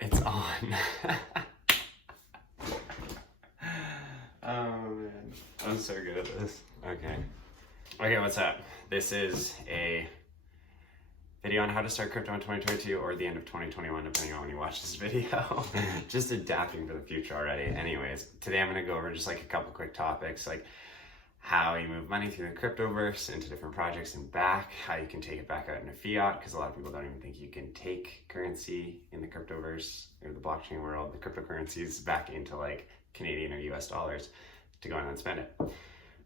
It's on. Oh man, I'm so good at this. Okay, what's up? This is a video on how to start crypto in 2022 or the end of 2021, depending on when you watch this video. Just adapting for the future already. Anyways, today I'm going to go over just like a couple quick topics, like how you move money through the cryptoverse into different projects and back, how you can take it back out into fiat, because a lot of people don't even think you can take currency in the cryptoverse or the blockchain world, the cryptocurrencies, back into like Canadian or US dollars to go in and spend it.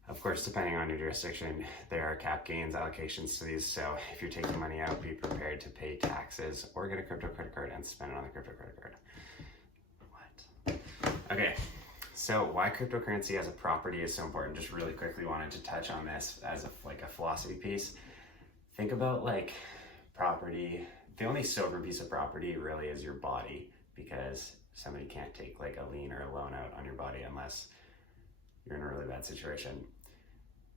Of course, depending on your jurisdiction, there are cap gains allocations to these. So if you're taking money out, be prepared to pay taxes or get a crypto credit card and spend it on the crypto credit card. What? Okay. So why cryptocurrency as a property is so important. Just really quickly wanted to touch on this as a philosophy piece. Think about like property. The only sober piece of property really is your body, because somebody can't take like a lien or a loan out on your body unless you're in a really bad situation.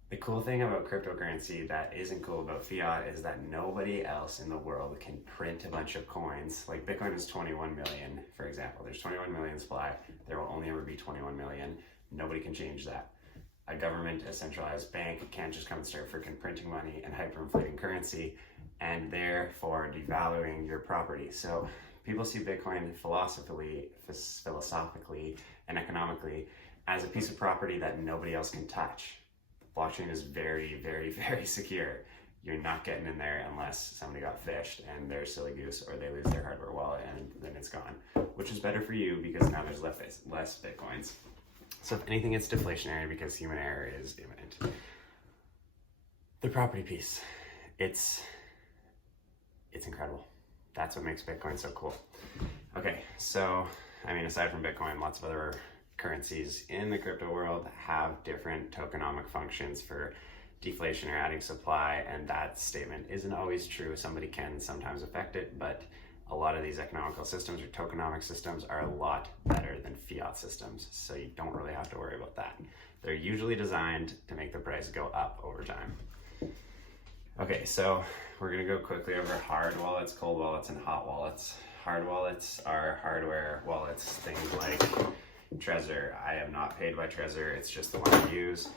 The cool thing about cryptocurrency that isn't cool about fiat is that nobody else in the world can print a bunch of coins. Like Bitcoin is 21 million, for example. There's 21 million supply. There will only ever be 21 million. Nobody can change that. A government, a centralized bank can't just come and start freaking printing money and hyperinflating currency and therefore devaluing your property. So people see Bitcoin philosophically and economically as a piece of property that nobody else can touch. Blockchain is very, very, very secure. You're not getting in there unless somebody got phished and they're silly goose or they lose their hardware wallet and then it's gone, which is better for you because now there's less Bitcoins. So if anything, it's deflationary because human error is imminent. The property piece, it's incredible. That's what makes Bitcoin so cool. Okay, so I mean, aside from Bitcoin, lots of other currencies in the crypto world have different tokenomic functions for deflation or adding supply, and that statement isn't always true. Somebody can sometimes affect it, but a lot of these economical systems or tokenomic systems are a lot better than fiat systems, so you don't really have to worry about that. They're usually designed to make the price go up over time. Okay, so we're gonna go quickly over hard wallets, cold wallets, and hot wallets. Hard wallets are hardware wallets, things like Trezor. I am not paid by Trezor, it's just the one I use.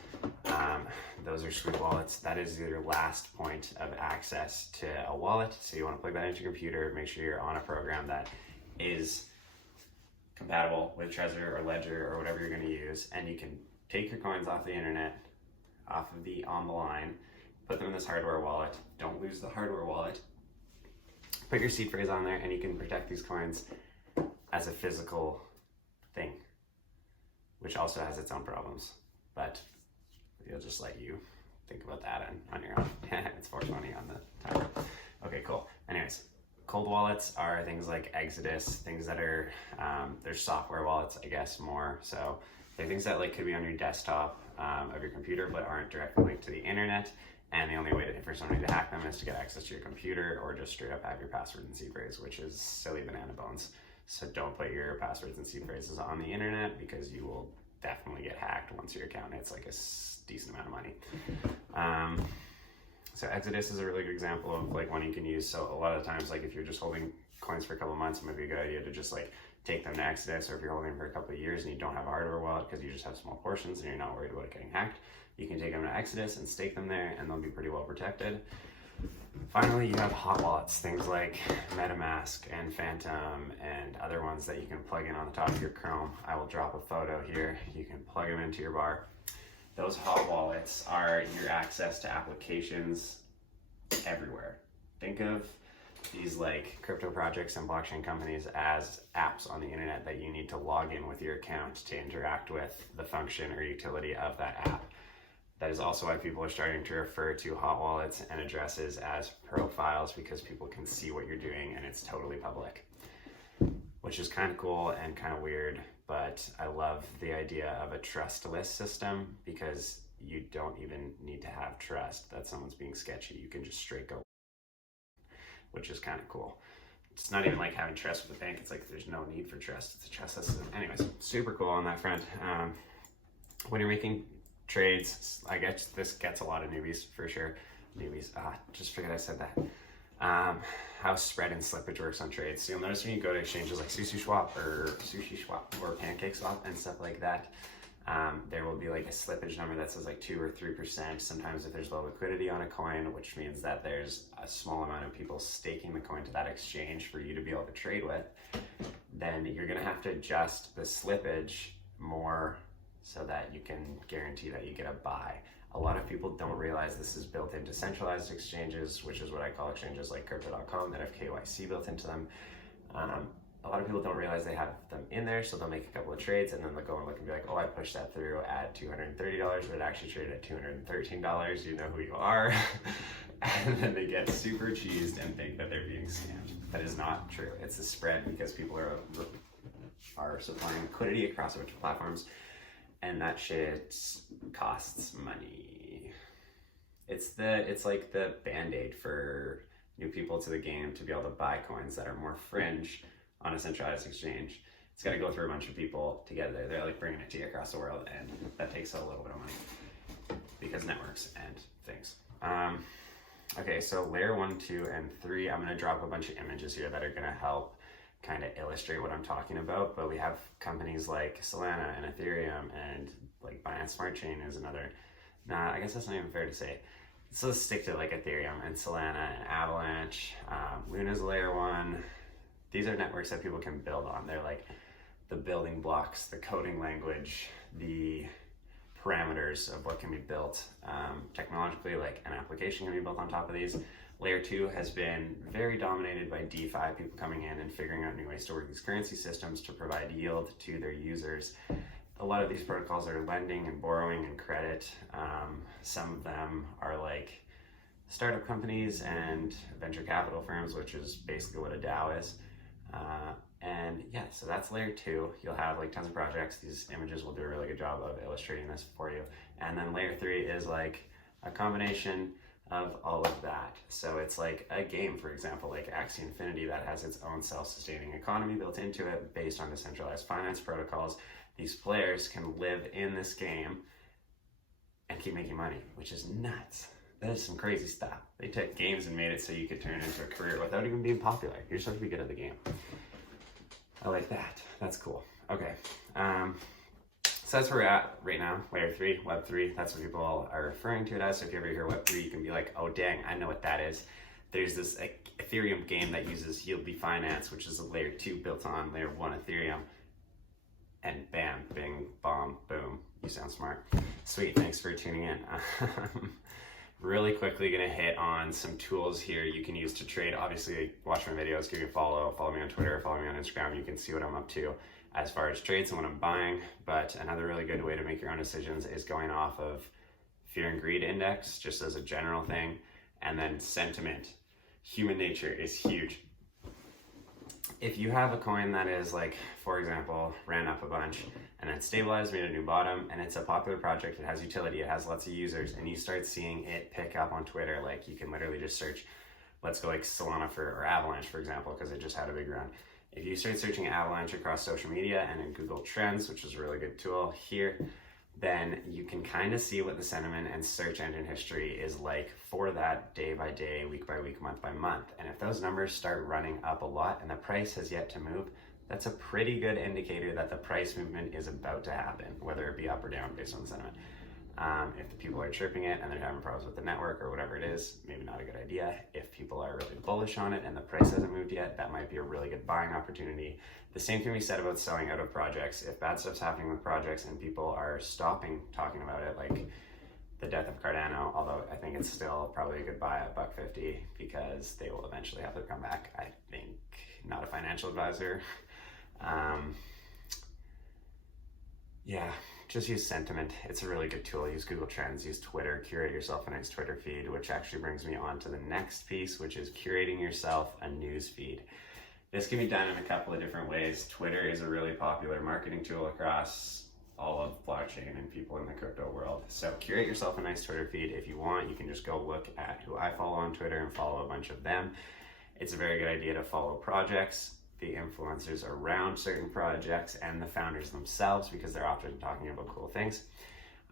Those are sweet wallets. That is your last point of access to a wallet. So you want to plug that into your computer, make sure you're on a program that is compatible with Trezor or Ledger or whatever you're going to use, and you can take your coins off the internet, on the line, put them in this hardware wallet. Don't lose the hardware wallet. Put your seed phrase on there, and you can protect these coins as a physical thing, which also has its own problems, but we'll just let you think about that on your own. It's 420 on the timer. Okay, cool. Anyways, cold wallets are things like Exodus, things that are, they're software wallets, I guess, more. So they're things that like could be on your desktop of your computer, but aren't directly linked to the internet. And the only way for somebody to hack them is to get access to your computer or just straight up have your password and seed phrase, which is silly banana bones. So don't put your passwords and seed phrases on the internet because you will definitely get hacked once your account hits like a decent amount of money. So Exodus is a really good example of like one you can use. So a lot of times, like if you're just holding coins for a couple of months, it might be a good idea to just like take them to Exodus, or if you're holding them for a couple of years and you don't have a hardware wallet because you just have small portions and you're not worried about it getting hacked, you can take them to Exodus and stake them there and they'll be pretty well protected. Finally, you have hot wallets, things like MetaMask and Phantom and other ones that you can plug in on the top of your Chrome. I will drop a photo here. You can plug them into your bar. Those hot wallets are your access to applications everywhere. Think of these like crypto projects and blockchain companies as apps on the internet that you need to log in with your account to interact with the function or utility of that app. That is also why people are starting to refer to hot wallets and addresses as profiles, because people can see what you're doing and it's totally public, which is kind of cool and kind of weird, but I love the idea of a trustless system because you don't even need to have trust that someone's being sketchy. You can just straight go, which is kind of cool. It's not even like having trust with a bank. It's like there's no need for trust. It's a trustless system. Anyways, super cool on that front. When you're making trades, I guess this gets a lot of newbies for sure. Just forget I said that. How spread and slippage works on trades. So you'll notice when you go to exchanges like Sushi Swap or Pancake Swap and stuff like that, there will be like a slippage number that says like 2 or 3%. Sometimes if there's low liquidity on a coin, which means that there's a small amount of people staking the coin to that exchange for you to be able to trade with, then you're gonna have to adjust the slippage more so that you can guarantee that you get a buy. A lot of people don't realize this is built into centralized exchanges, which is what I call exchanges like crypto.com that have KYC built into them. A lot of people don't realize they have them in there, so they'll make a couple of trades and then they'll go and look and be like, oh, I pushed that through at $230, but it actually traded at $213. You know who you are. And then they get super cheesed and think that they're being scammed. That is not true. It's a spread because people are supplying liquidity across a bunch of platforms, and that shit costs money. It's like the Band-Aid for new people to the game to be able to buy coins that are more fringe on a centralized exchange. It's got to go through a bunch of people to get there. They're like bringing it to you across the world, and that takes a little bit of money because networks and things. Okay, so layer 1, 2, and 3, I'm going to drop a bunch of images here that are going to help kind of illustrate what I'm talking about. But we have companies like Solana and Ethereum, and like Binance Smart Chain is another. Nah, I guess that's not even fair to say. So let's stick to like Ethereum and Solana and Avalanche. Luna's layer 1. These are networks that people can build on. They're like the building blocks, the coding language, the parameters of what can be built technologically, like an application can be built on top of these. Layer 2 has been very dominated by DeFi, people coming in and figuring out new ways to work these currency systems to provide yield to their users. A lot of these protocols are lending and borrowing and credit. Some of them are like startup companies and venture capital firms, which is basically what a DAO is. And yeah, so that's layer 2. You'll have like tons of projects. These images will do a really good job of illustrating this for you. And then layer 3 is like a combination of all of that. So it's like a game, for example, like Axie Infinity, that has its own self-sustaining economy built into it based on decentralized finance protocols. These players can live in this game and keep making money, which is nuts. That is some crazy stuff. They took games and made it so you could turn it into a career without even being popular. You're supposed to be good at the game. I like that. That's cool. Okay. So that's where we're at right now. Layer 3, Web 3. That's what people are referring to it as. So if you ever hear Web 3, you can be like, oh dang, I know what that is. There's this Ethereum game that uses Yield Finance, which is a layer 2 built on layer 1 Ethereum. And bam, bing, bomb, boom. You sound smart. Sweet, thanks for tuning in. Really quickly gonna hit on some tools here you can use to trade. Obviously, watch my videos, give me a follow me on Twitter, follow me on Instagram. You can see what I'm up to as far as trades and what I'm buying. But another really good way to make your own decisions is going off of fear and greed index, just as a general thing, and then sentiment. Human nature is huge. If you have a coin that is like, for example, ran up a bunch and then stabilized, made a new bottom, and it's a popular project, it has utility, it has lots of users, and you start seeing it pick up on Twitter, like you can literally just search, let's go like Solana or Avalanche, for example, because it just had a big run. If you start searching Avalanche across social media and in Google Trends, which is a really good tool here, then you can kind of see what the sentiment and search engine history is like for that day by day, week by week, month by month. And if those numbers start running up a lot and the price has yet to move, that's a pretty good indicator that the price movement is about to happen, whether it be up or down based on the sentiment. If the people are chirping it and they're having problems with the network or whatever it is, maybe not a good idea. If people are really bullish on it and the price hasn't moved yet, that might be a really good buying opportunity. The same can be said about selling out of projects. If bad stuff's happening with projects and people are stopping talking about it, like the death of Cardano, although I think it's still probably a good buy at $1.50 because they will eventually have to come back. I think, not a financial advisor. Yeah, just use sentiment. It's a really good tool. Use Google Trends, use Twitter, curate yourself a nice Twitter feed, which actually brings me on to the next piece, which is curating yourself a news feed. This can be done in a couple of different ways. Twitter is a really popular marketing tool across all of blockchain and people in the crypto world. So curate yourself a nice Twitter feed. If you want, you can just go look at who I follow on Twitter and follow a bunch of them. It's a very good idea to follow projects, the influencers around certain projects, and the founders themselves, because they're often talking about cool things.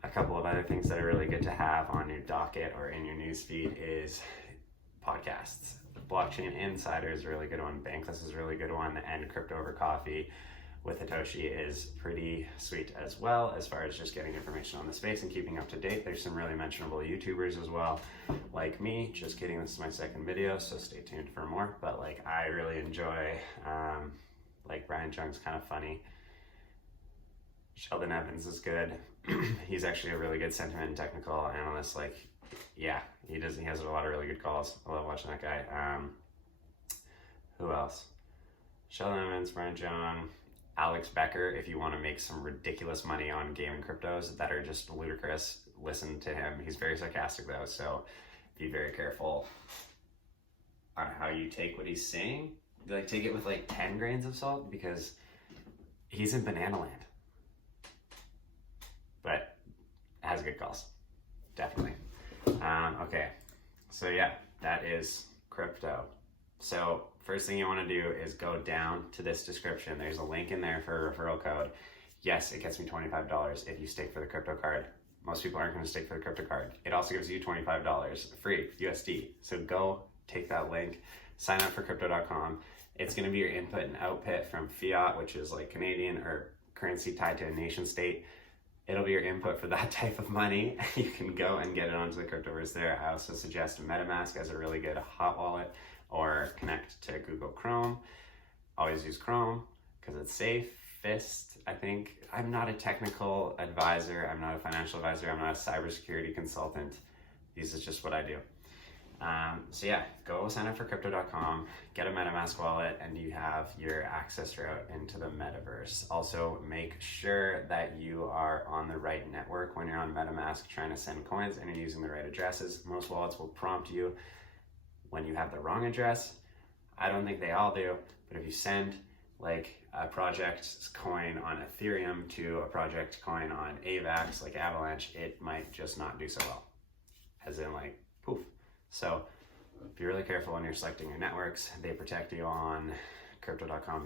A couple of other things that are really good to have on your docket or in your newsfeed is podcasts. Blockchain Insider is a really good one. Bankless is a really good one. And Crypto Over Coffee with Hitoshi is pretty sweet as well, as far as just getting information on the space and keeping up to date. There's some really mentionable YouTubers as well, like me. Just kidding, this is my second video, so stay tuned for more. But like, I really enjoy, like Brian Jung's kind of funny. Sheldon Evans is good. He's actually a really good sentiment and technical analyst. Like, yeah, he has a lot of really good calls. I love watching that guy. Who else? Sheldon Evans, Brian Jung, Alex Becker. If you want to make some ridiculous money on gaming cryptos that are just ludicrous, listen to him. He's very sarcastic though, so be very careful on how you take what he's saying. Like, take it with like 10 grains of salt, because he's in banana land. But has good calls, definitely. Okay, so yeah, that is crypto. So first thing you want to do is go down to this description. There's a link in there for a referral code. Yes, it gets me $25 if you stake for the crypto card. Most people aren't going to stake for the crypto card. It also gives you $25 free USD. So go take that link, sign up for crypto.com. It's going to be your input and output from fiat, which is like Canadian or currency tied to a nation state. It'll be your input for that type of money. You can go and get it onto the cryptoverse there. I also suggest MetaMask as a really good hot wallet, or connect to Google Chrome. Always use Chrome because it's safe. Fist, I think. I'm not a technical advisor. I'm not a financial advisor. I'm not a cybersecurity consultant. This is just what I do. So yeah, go sign up for crypto.com, get a MetaMask wallet, and you have your access route into the metaverse. Also, make sure that you are on the right network when you're on MetaMask trying to send coins and you're using the right addresses. Most wallets will prompt you when you have the wrong address. I don't think they all do, but if you send like a project coin on Ethereum to a project coin on AVAX, like Avalanche, it might just not do so well. As in like, poof. So be really careful when you're selecting your networks. They protect you on crypto.com.